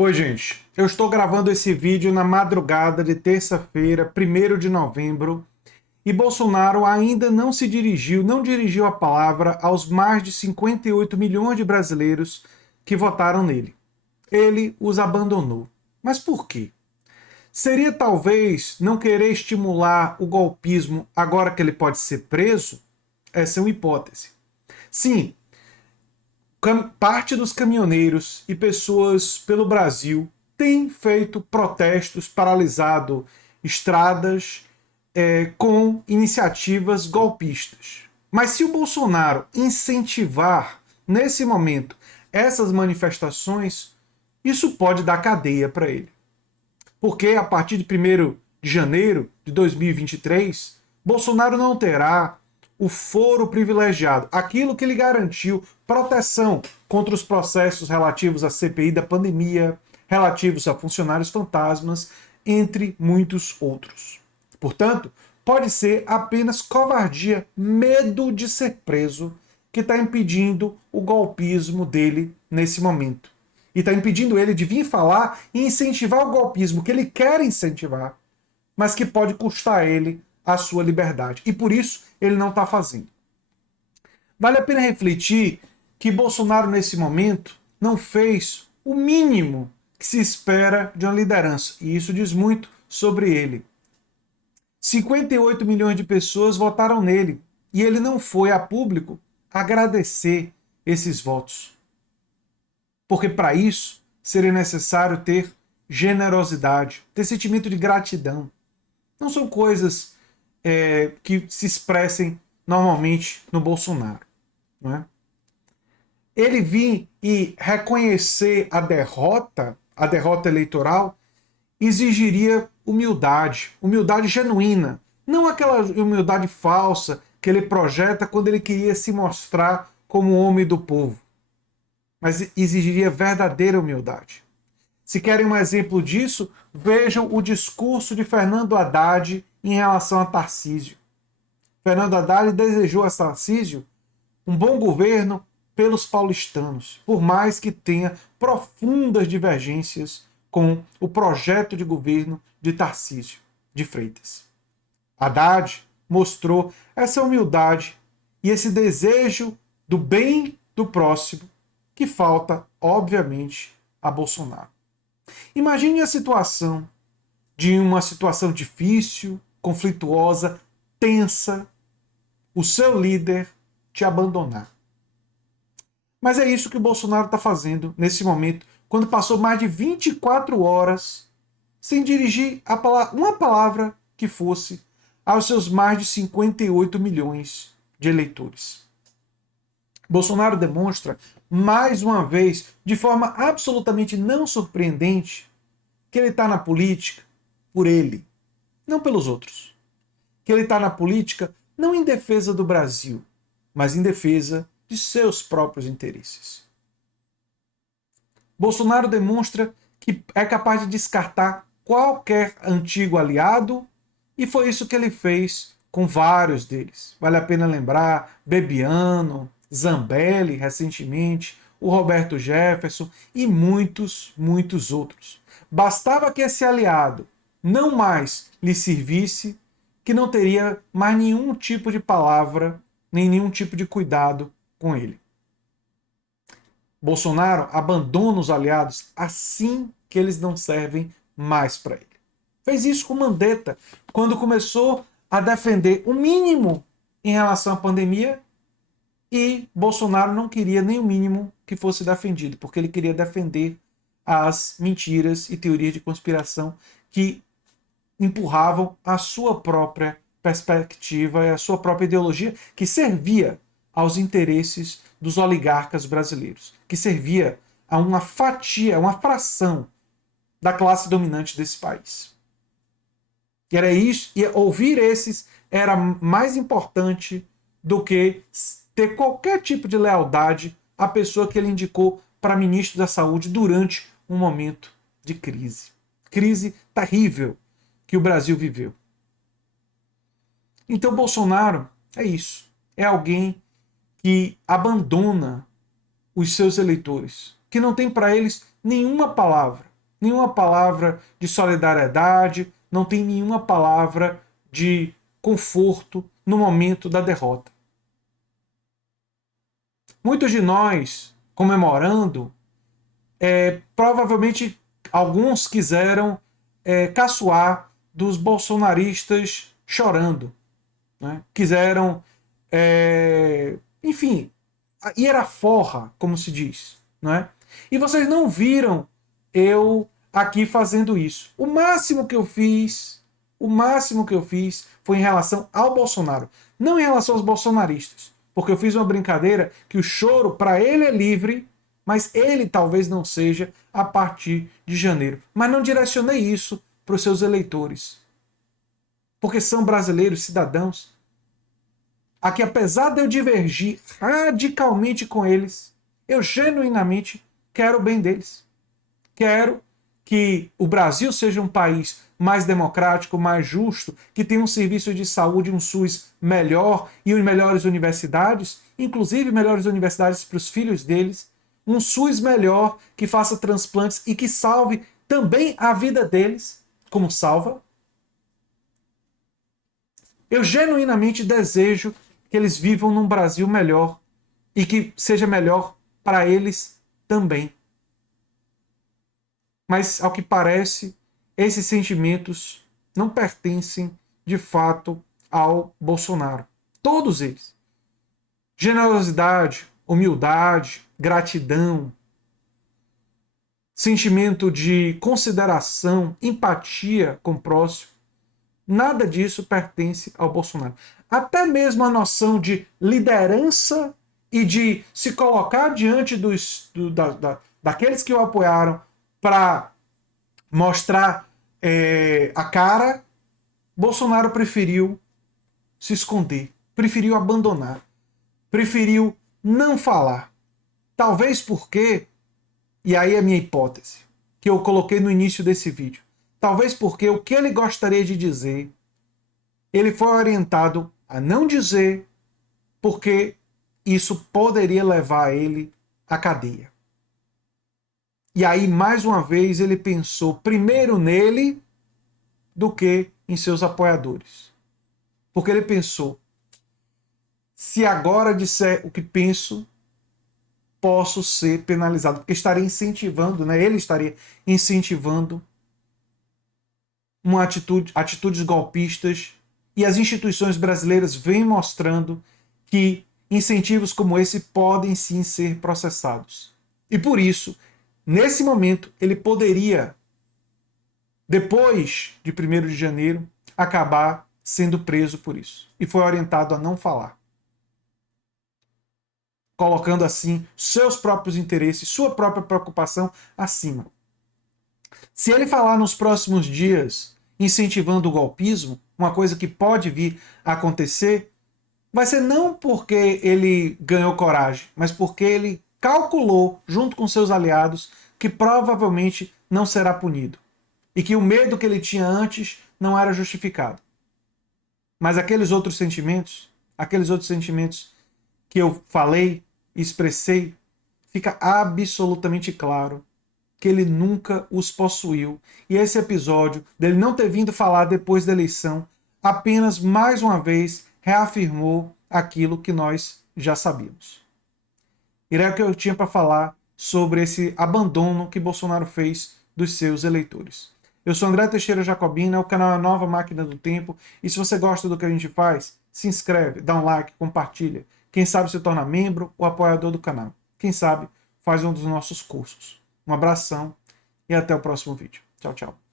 Oi, gente. Eu estou gravando esse vídeo na madrugada de terça-feira, 1º de novembro, e Bolsonaro ainda não dirigiu a palavra aos mais de 58 milhões de brasileiros que votaram nele. Ele os abandonou. Mas por quê? Seria talvez não querer estimular o golpismo agora que ele pode ser preso? Essa é uma hipótese. Sim, parte dos caminhoneiros e pessoas pelo Brasil têm feito protestos, paralisado estradas com iniciativas golpistas. Mas se o Bolsonaro incentivar, nesse momento, essas manifestações, isso pode dar cadeia para ele. Porque a partir de 1º de janeiro de 2023, Bolsonaro não terá o foro privilegiado, aquilo que lhe garantiu proteção contra os processos relativos à CPI da pandemia, relativos a funcionários fantasmas, entre muitos outros. Portanto, pode ser apenas covardia, medo de ser preso, que está impedindo o golpismo dele nesse momento. E está impedindo ele de vir falar e incentivar o golpismo que ele quer incentivar, mas que pode custar a ele a sua liberdade. E por isso ele não está fazendo. Vale a pena refletir que Bolsonaro, nesse momento, não fez o mínimo que se espera de uma liderança. E isso diz muito sobre ele. 58 milhões de pessoas votaram nele. E ele não foi a público agradecer esses votos. Porque para isso seria necessário ter generosidade, ter sentimento de gratidão. Não são coisas que se expressem normalmente no Bolsonaro. Não é? Ele vir e reconhecer a derrota eleitoral, exigiria humildade, humildade genuína, não aquela humildade falsa que ele projeta quando ele queria se mostrar como homem do povo, mas exigiria verdadeira humildade. Se querem um exemplo disso, vejam o discurso de Fernando Haddad em relação a Tarcísio. Fernando Haddad desejou a Tarcísio um bom governo pelos paulistanos, por mais que tenha profundas divergências com o projeto de governo de Tarcísio de Freitas. Haddad mostrou essa humildade e esse desejo do bem do próximo que falta, obviamente, a Bolsonaro. Imagine a situação de uma situação difícil, conflituosa, tensa, o seu líder te abandonar. Mas é isso que o Bolsonaro está fazendo nesse momento, quando passou mais de 24 horas sem dirigir uma palavra que fosse aos seus mais de 58 milhões de eleitores. Bolsonaro demonstra, mais uma vez, de forma absolutamente não surpreendente, que ele está na política por ele, não pelos outros. Que ele está na política não em defesa do Brasil, mas em defesa de seus próprios interesses. Bolsonaro demonstra que é capaz de descartar qualquer antigo aliado, e foi isso que ele fez com vários deles. Vale a pena lembrar Bebiano, Zambelli, recentemente, o Roberto Jefferson e muitos, muitos outros. Bastava que esse aliado não mais lhe servisse, que não teria mais nenhum tipo de palavra, nem nenhum tipo de cuidado com ele. Bolsonaro abandona os aliados assim que eles não servem mais para ele. Fez isso com Mandetta, quando começou a defender o mínimo em relação à pandemia, e Bolsonaro não queria nem o mínimo que fosse defendido, porque ele queria defender as mentiras e teorias de conspiração que empurravam a sua própria perspectiva e a sua própria ideologia, que servia aos interesses dos oligarcas brasileiros, que servia a uma fatia, uma fração da classe dominante desse país. E era isso, e ouvir esses era mais importante do que ter qualquer tipo de lealdade à pessoa que ele indicou para ministro da Saúde durante um momento de crise. Crise terrível que o Brasil viveu. Então Bolsonaro é isso. É alguém que abandona os seus eleitores, que não tem para eles nenhuma palavra, nenhuma palavra de solidariedade, não tem nenhuma palavra de conforto no momento da derrota. Muitos de nós, comemorando, provavelmente alguns quiseram caçoar dos bolsonaristas chorando, né? Quiseram, enfim, ir à forra, como se diz, não é? E vocês não viram eu aqui fazendo isso. O máximo que eu fiz foi em relação ao Bolsonaro, não em relação aos bolsonaristas, porque eu fiz uma brincadeira que o choro para ele é livre, mas ele talvez não seja a partir de janeiro. Mas não direcionei isso para os seus eleitores, porque são brasileiros, cidadãos, a que apesar de eu divergir radicalmente com eles, eu genuinamente quero o bem deles. Quero que o Brasil seja um país mais democrático, mais justo, que tenha um serviço de saúde, um SUS melhor e melhores universidades, inclusive melhores universidades para os filhos deles, um SUS melhor que faça transplantes e que salve também a vida deles, como salva. Eu genuinamente desejo que eles vivam num Brasil melhor e que seja melhor para eles também. Mas, ao que parece, esses sentimentos não pertencem, de fato, ao Bolsonaro. Todos eles. Generosidade, humildade, gratidão, sentimento de consideração, empatia com o próximo, nada disso pertence ao Bolsonaro. Até mesmo a noção de liderança e de se colocar diante daqueles que o apoiaram para mostrar a cara, Bolsonaro preferiu se esconder, preferiu abandonar, preferiu não falar. Talvez porque, e aí é a minha hipótese, que eu coloquei no início desse vídeo, talvez porque o que ele gostaria de dizer, ele foi orientado a não dizer, porque isso poderia levar ele à cadeia. E aí, mais uma vez, ele pensou primeiro nele do que em seus apoiadores. Porque ele pensou, se agora disser o que penso, posso ser penalizado. Porque estaria incentivando, né? Ele estaria incentivando atitudes golpistas. E as instituições brasileiras vêm mostrando que incentivos como esse podem sim ser processados. E por isso, nesse momento, ele poderia, depois de 1º de janeiro, acabar sendo preso por isso. E foi orientado a não falar. Colocando assim seus próprios interesses, sua própria preocupação acima. Se ele falar nos próximos dias incentivando o golpismo, uma coisa que pode vir a acontecer, vai ser não porque ele ganhou coragem, mas porque ele calculou, junto com seus aliados, que provavelmente não será punido. E que o medo que ele tinha antes não era justificado. Mas aqueles outros sentimentos que eu falei, expressei, fica absolutamente claro que ele nunca os possuiu. E esse episódio dele não ter vindo falar depois da eleição apenas mais uma vez reafirmou aquilo que nós já sabíamos. Era o que eu tinha para falar sobre esse abandono que Bolsonaro fez dos seus eleitores. Eu sou André Teixeira Jacobina, o canal é a Nova Máquina do Tempo, e se você gosta do que a gente faz, se inscreve, dá um like, compartilha. Quem sabe se torna membro ou apoiador do canal. Quem sabe faz um dos nossos cursos. Um abração e até o próximo vídeo. Tchau, tchau.